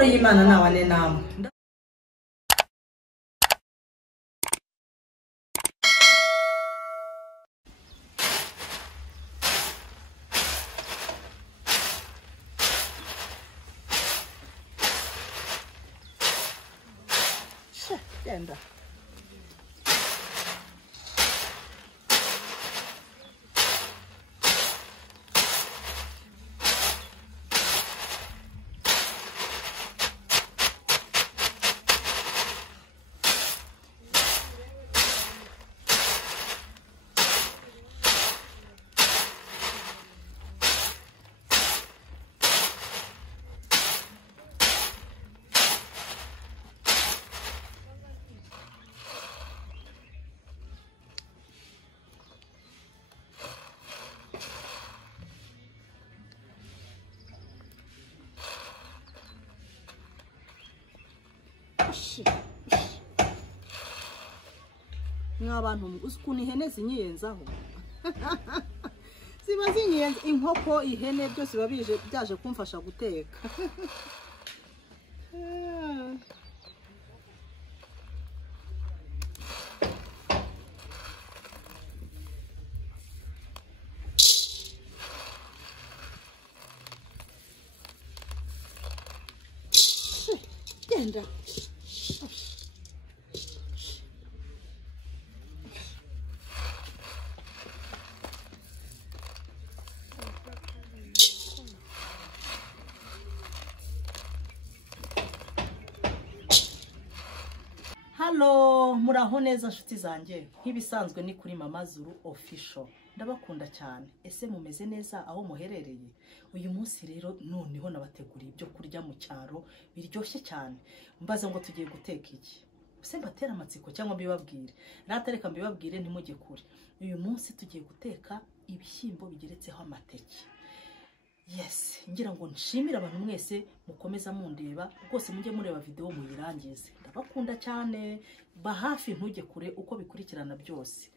amahoro y'Imana nabane namwe. Genda. Mwabantu ukuntu ihene zinyiyenzaho ziba zinyiyenza inkoko ihene byose babije byaje kumfasha guteka. Genda. Hello, muraho neza nshuti zanjye. Nk'ibisanzwe ni kuri Mama Zuru official. Ndabakunda cyane. Ese mumeze neza aho muherereye? Uyu munsi rero noneho nabateguriye ibyo kurya mu cyaro biryoshye cyane. Mbaza ngo tugiye guteka iki? Ese mbatera amatsiko cyangwa mbibabwire? Natareka mbibabwire ntimujye kure. Uyu munsi tugiye guteka ibishyimbo bigeretseho amateke. Yes, ngira ngo nshimira abantu mwese mukomeza mundeba rwose mujye mureba video muyirangize. Ndabakunda cyane, ba hafi ntujye kure uko bikurikirana byose.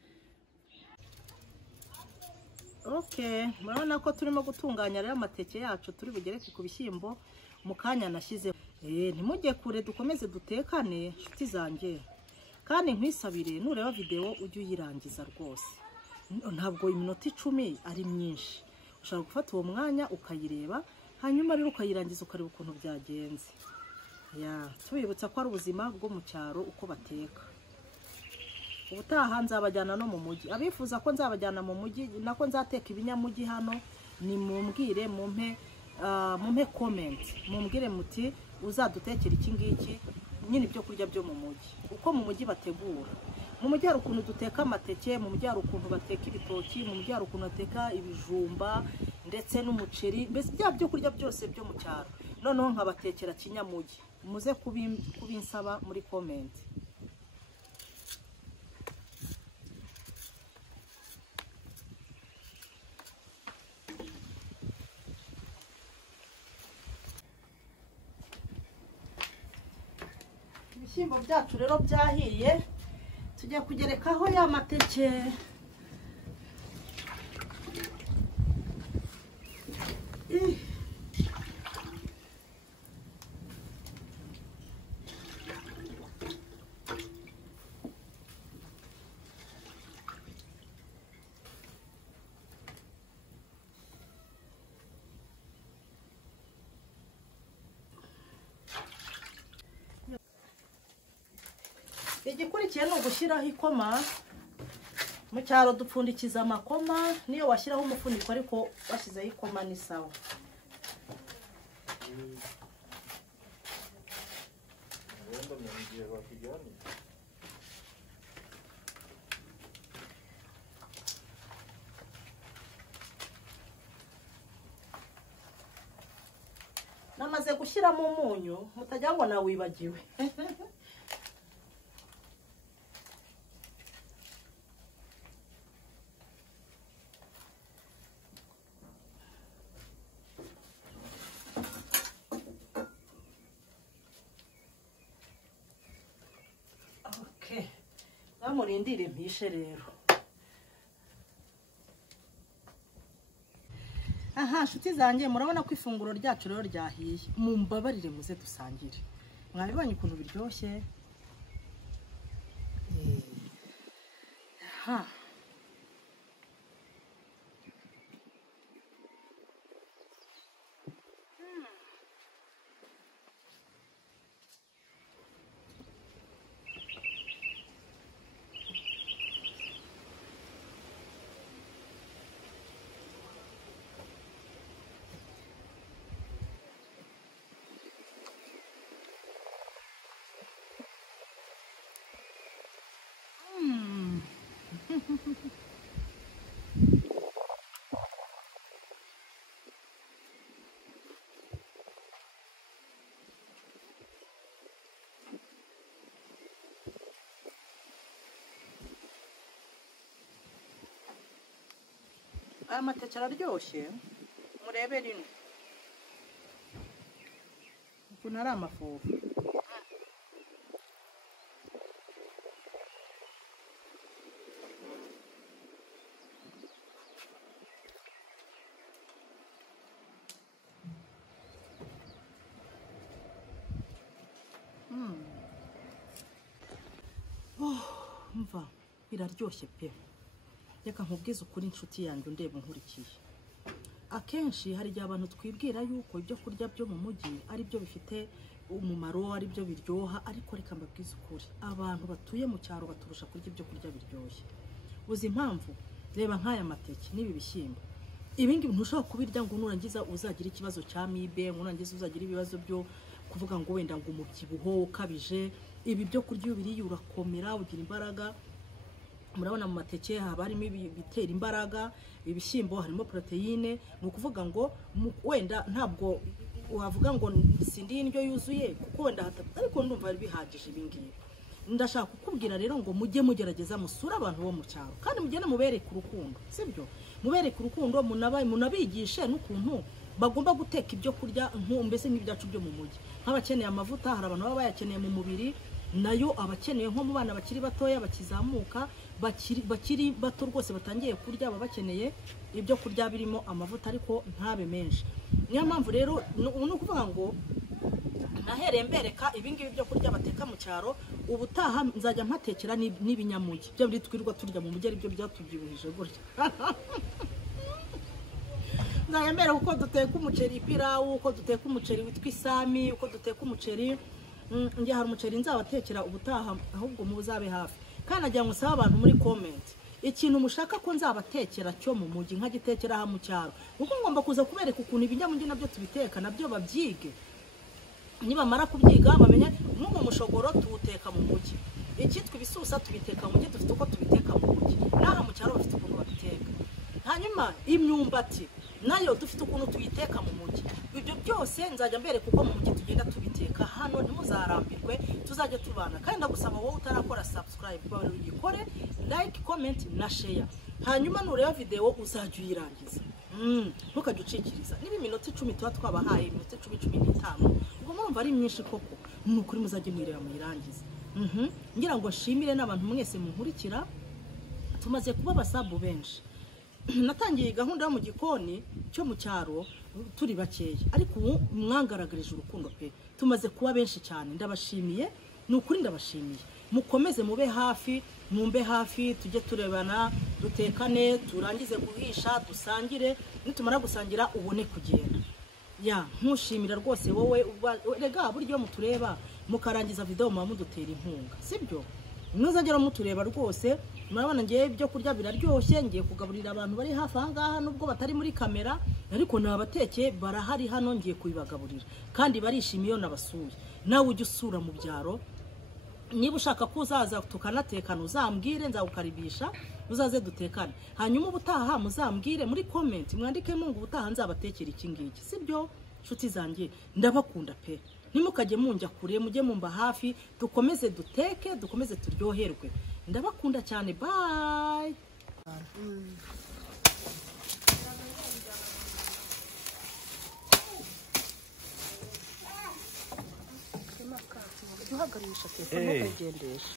Okay, murabona ko turimo gutunganya rero amateke yacu turi bugereke ku bishyimbo mu kanya nashyize. Ntimujye kure dukomeze dutekane nshuti zanjye. Kandi nkwisabire nureba video ujye uyirangiza rwose. Ntabwo iminota 10 ari myinshi. Ushaka gufata uwo mwanya ukayireba hanyuma rero ukayirangiza ukareba ukuntu byagenze. Tubibutsa ko ari ubuzima bwo mu cyaro uko bateka. Ubutaha nzabajyana no mu mujyi. Abifuza ko nzabajyana mu mujyi nako nzateka ibinyamujyi hano ni mumbwire mumpe comment. Mumbwire muti uzadutekera iki ngiki nyine byo kurya byo mu mujyi. Uko mu mujyi bategura. Mu mujyi hari ukuntu duteka amateke, mu mujyi hari ukuntu bateka ibitoki, mu mujyi hari ukuntu bateka ibijumba ndetse n'umuceri. Mbese byo kurya byose byo mu cyaro. Noneho nkabatekera kinyamujyi. Muze kubinsaba muri comment. Ibishyimbo byacu rero byahiye. Tujya kugerekaho ya mateke. Igikurikiye no gushyiraho ikoma. Mu cyaro dupfundikiza amakoma, niyo washyiraho umufuniko ariko washyizeho ikoma ni sawa. Namaze gushyiramo umunyu, mutajya ngo nawe wibagiwe. Murindire mpishe rero. aha nshuti zanjye murabona ko ifunguro ryacu rero ryahiye mumbabarire muze dusangire mwabibonye ukuntu biryoshye aha aya mateke araryoshye murebe rino ukuntu ari amafufu mva biraryoshye pe reka nkubwize ukuri inshuti yanjye ndeba nkurikiye akenshi hari igihe abantu twibwira yuko ibyo kurya byo mu mujyi ari byo bifite umumaro ari byo biryoha ariko reka mbabwize ukuri abantu batuye mu cyaro baturusha kurya ibyo kurya biryoshye uzi impamvu reba nk'aya mateke n'ibi bishyimbo ibi ngibi ntushobora kubirya ngo nurangiza uzagira ikibazo cya mibe nurangiza uzagira ibibazo byo kuvuga ngo wenda ngo umubyibuho ukabije ibi byo kurya iyo ubiriye urakomera ugira imbaraga murabona mu mateke haba harimo ibitera imbaraga ibishyimbo harimo proteine ni ukuvuga ngo wenda ntabwo wavuga ngo sindi indyo yuzuye kuko wenda ariko ndumva bihagije ibingibi ndashaka kukubwira rero ngo mujye mugerageza musura abantu bo mu cyaro kandi mugende mubereke urukundo sibyo mubereke urukundo munabigishe n'ukuntu bagomba guteka ibyo kurya mbese nk'ibyacu byo mu mujyi nk'abakeneye amavuta hari abantu baba bayakeneye mu mubiri nayo abakeneye nko mu bana bakiri batoya bakizamuka bakiri bato rwose batangiye kurya baba bakeneye ibyo kurya birimo amavuta ariko ntabe menshi niyo mpamvu rero ni ukuvuga ngo nahereye mbereka ibingibi byo kurya bateka mu cyaro ubutaha nzajya mpatekera n'ibinyamugi byo biri twirirwa turya mu mujyi aribyo byatubyibuhije gutya nzajya mbereka uko duteka umuceri ipirawu uko duteka umuceri witwa isami uko duteka umuceri njye hari umuceri nzabatekera ubutaha ahubwo muzabe hafi kandi nagira ngo usabe abantu muri comment ikintu mushaka ko nzabatekera cyo mu mujyi nkagitekera aha mu cyaro kuko ngomba kuza kubereka ukuntu ibinyamugi nabyo tubiteka nabyo babyige nibamara kubyiga bamenye nk'ubu mushogoro tuwuteka mu mujyi icyitwa ibisusa tubiteka mu mujyi dufite uko tubiteka mu mujyi n'aha mu cyaro bafite ukuntu babiteka hanyuma imyumbati nayo dufite ukuntu tuyiteka mu mujyi ibyo byose nzajya mbereka uko mu mujyi tugenda tubiteka hano ntimuzarambirwe tuzajya tubana kandi ndagusaba wowe utarakora subscribe uyikore like comment na share hanyuma nureba video uzajya uyirangiza ntukajya ucikiriza niba iminota 10 tuba twabahaye iminota 10-15 ubwo murumva ari myinshi koko ni ukuri muzajye mwireba muyirangiza ngira ngo nshimire n'abantu mwese munkurikira tumaze kuba basabu benshi natangiye gahunda yo mu gikoni cyo mu cyaro turi bakeya ariko ubu mwangaragarije urukundo pe tumaze kuba benshi cyane ndabashimiye ni ukuri ndabashimiye mukomeze mube hafi mumbe hafi tujye turebana dutekane turangize guhisha dusangire nitumara gusangira ubone kugenda ya nkushimira rwose wowe rega buryo mutureba mukarangiza video mudutera inkunga sibyo mwazagera mutureba rwose murabona ngiye ibyo kurya biraryoshye ngiye kugaburira abantu bari hafi aha ngaha nubwo batari muri kamera ariko nabateke barahari hano ngiye kubibagaburira kandi barishimiye iyo nabasuye nawe ujye usura mu byaro niba ushaka kuzaza tukanatekana uzambwire nzagukaribisha uzaze dutekane hanyuma ubutaha muzambwire muri comment mwandikemo ngo ubutaha nzabatekera iki ngiki sibyo nshuti zanjye ndabakunda pe nimukajye munjya kure mujye mumba hafi dukomeze duteke dukomeze turyoherwe ndabakunda cyane bye duhagarisha telefone ukayigendesha